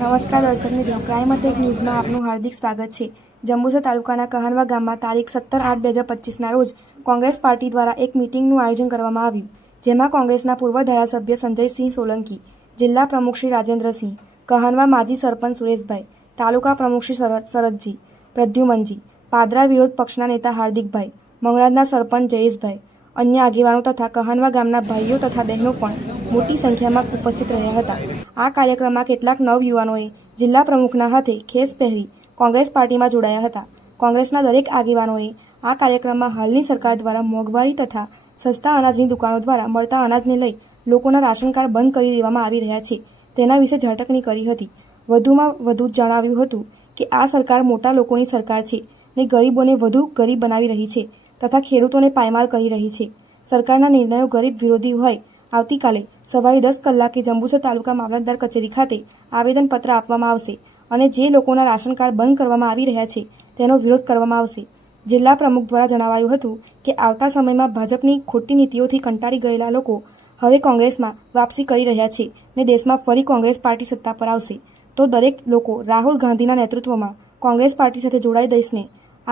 નમસ્કાર દર્શક મિત્રો ક્રાઇમ અટેક ન્યૂઝમાં આપનું હાર્દિક સ્વાગત છે. જંબુસર તાલુકાના કહનવા ગામમાં તારીખ સત્તર આઠ બે હજાર પચીસના રોજ કોંગ્રેસ પાર્ટી દ્વારા એક મિટિંગનું આયોજન કરવામાં આવ્યું, જેમાં કોંગ્રેસના પૂર્વ ધારાસભ્ય સંજયસિંહ સોલંકી, જિલ્લા પ્રમુખ શ્રી રાજેન્દ્રસિંહ, કહનવા માજી સરપંચ સુરેશભાઈ, તાલુકા પ્રમુખ શ્રી શરદ શરદજી, પ્રદ્યુમનજી, પાદરા વિરોધ પક્ષના નેતા હાર્દિકભાઈ, મંગળાજના સરપંચ જયેશભાઈ અન્ય આગેવાનો તથા કહાનવા ગામના ભાઈઓ તથા બહેનો પણ મોટી સંખ્યામાં ઉપસ્થિત રહ્યા હતા. આ કાર્યક્રમમાં કેટલાક નવ યુવાનોએ જિલ્લા પ્રમુખના હાથે ખેસ પહેરી કોંગ્રેસ પાર્ટીમાં જોડાયા હતા. કોંગ્રેસના દરેક આગેવાનોએ આ કાર્યક્રમમાં હાલની સરકાર દ્વારા મોંઘવારી તથા સસ્તા અનાજની દુકાનો દ્વારા મળતા અનાજને લઈ લોકોના રાશન કાર્ડ બંધ કરી દેવામાં આવી રહ્યા છે. તેના વિશે ઝાટકણી કરી હતી. વધુમાં વધુ જણાવ્યું હતું કે આ સરકાર મોટા લોકોની સરકાર છે ને ગરીબોને વધુ ગરીબ બનાવી રહી છે. તથા ખેડૂતોને પાયમાલ કરી રહી છે. સરકારના નિર્ણયો ગરીબ વિરોધી હોય. આવતીકાલે સવારે દસ કલાકે જંબુસર તાલુકા મામલતદાર કચેરી ખાતે આવેદનપત્ર આપવામાં આવશે અને જે લોકોના રાશન કાર્ડ બંધ કરવામાં આવી રહ્યા છે તેનો વિરોધ કરવામાં આવશે. જિલ્લા પ્રમુખ દ્વારા જણાવાયું હતું કે આવતા સમયમાં ભાજપની ખોટી નીતિઓથી કંટાળી ગયેલા લોકો હવે કોંગ્રેસમાં વાપસી કરી રહ્યા છે ને દેશમાં ફરી કોંગ્રેસ પાર્ટી સત્તા પર આવશે. તો દરેક લોકો રાહુલ ગાંધીના નેતૃત્વમાં કોંગ્રેસ પાર્ટી સાથે જોડાઈ દેશને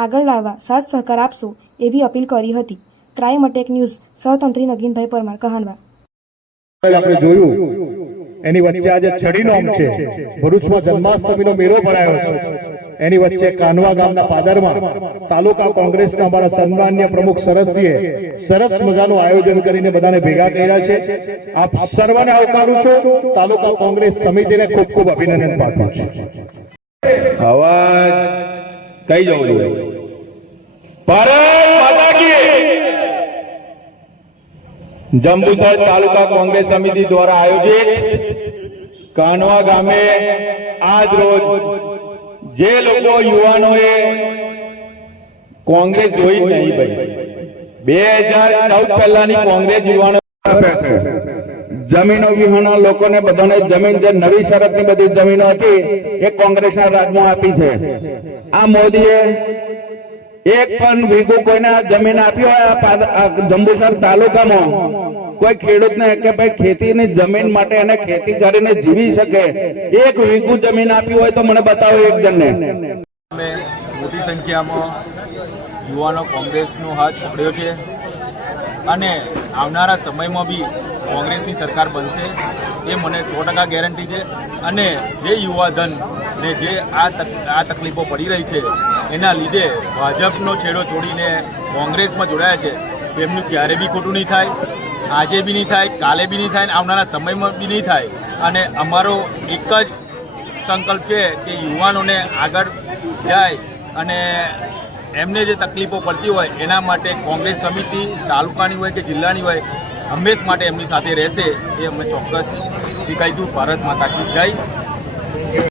આગળ લાવવા સાથ સહકાર આપશો એવી અપીલ કરી હતી. ક્રાઇમ અટેક ન્યૂઝ સહતંત્રી નગીનભાઈ પરમાર કહાનવા. આપણે જોયું એની વચ્ચે આજે છડી નોમ છે. ભરૂચમાં જન્માષ્ટમીનો મેળો ભરાયો છે. એની વચ્ચે કાનવા ગામના પાદરમાં તાલુકા કોંગ્રેસના અમારા સન્માન્ય પ્રમુખ સરસજીએ સરસ મજાનું આયોજન કરીને બધાને ભેગા કર્યા છે. આપ સર્વને આવકારું છું. તાલુકા કોંગ્રેસ સમિતિને ખૂબ ખૂબ અભિનંદન પાઠવું છું. અવાજ કઈ જવું જોઈએ? જંબુસર તાલુકા કોંગ્રેસ સમિતિ દ્વારા આયોજિત કાનવા ગામે આજ રોજ જે લોકો યુવાનોએ કોંગ્રેસ જોઈ નહીં ભાઈ. બે હજાર ચૌદ પહેલાની કોંગ્રેસ યુવાનો આપે છે. જમીનો વિહોણા લોકોને બધાને જમીન જે નવી શરતની બધી જમીનો હતી એ કોંગ્રેસના રાજમાં આપી છે. આ મોદીએ એક પણ વીઘું કોઈને જમીન આપી હોય જંબુસર તાલુકામાં, કોઈ ખેડૂતને કે ભાઈ ખેતીની જમીન માટે એને ખેતી કરીને જીવી શકે, એક વીઘું જમીન આપી હોય તો મને બતાવો એક જણને અમે મોટી સંખ્યામાં યુવાનો કોંગ્રેસનો હાથ પકડ્યો છે અને આવનારા સમયમાં બી કોંગ્રેસની સરકાર બનશે, એ મને સો ટકા ગેરંટી છે. અને જે યુવાધન ને જે આ તકલીફો પડી રહી છે એના લીધે ભાજપનો છેડો છોડીને કોંગ્રેસમાં જોડાયા છે. તેમનું ક્યારે બી ખોટું નહીં થાય, આજે બી નહીં થાય, કાલે બી નહીં થાય આવનારા સમયમાં બી નહીં થાય. અને અમારો એક જ સંકલ્પ છે કે યુવાનોને આગળ જાય અને એમને જે તકલીફો પડતી હોય એના માટે કોંગ્રેસ સમિતિ, તાલુકાની હોય કે જિલ્લાની હોય, હંમેશ માટે એમની સાથે રહેશે એ અમે ચોક્કસ કહીશું ભારત માતા કી જય.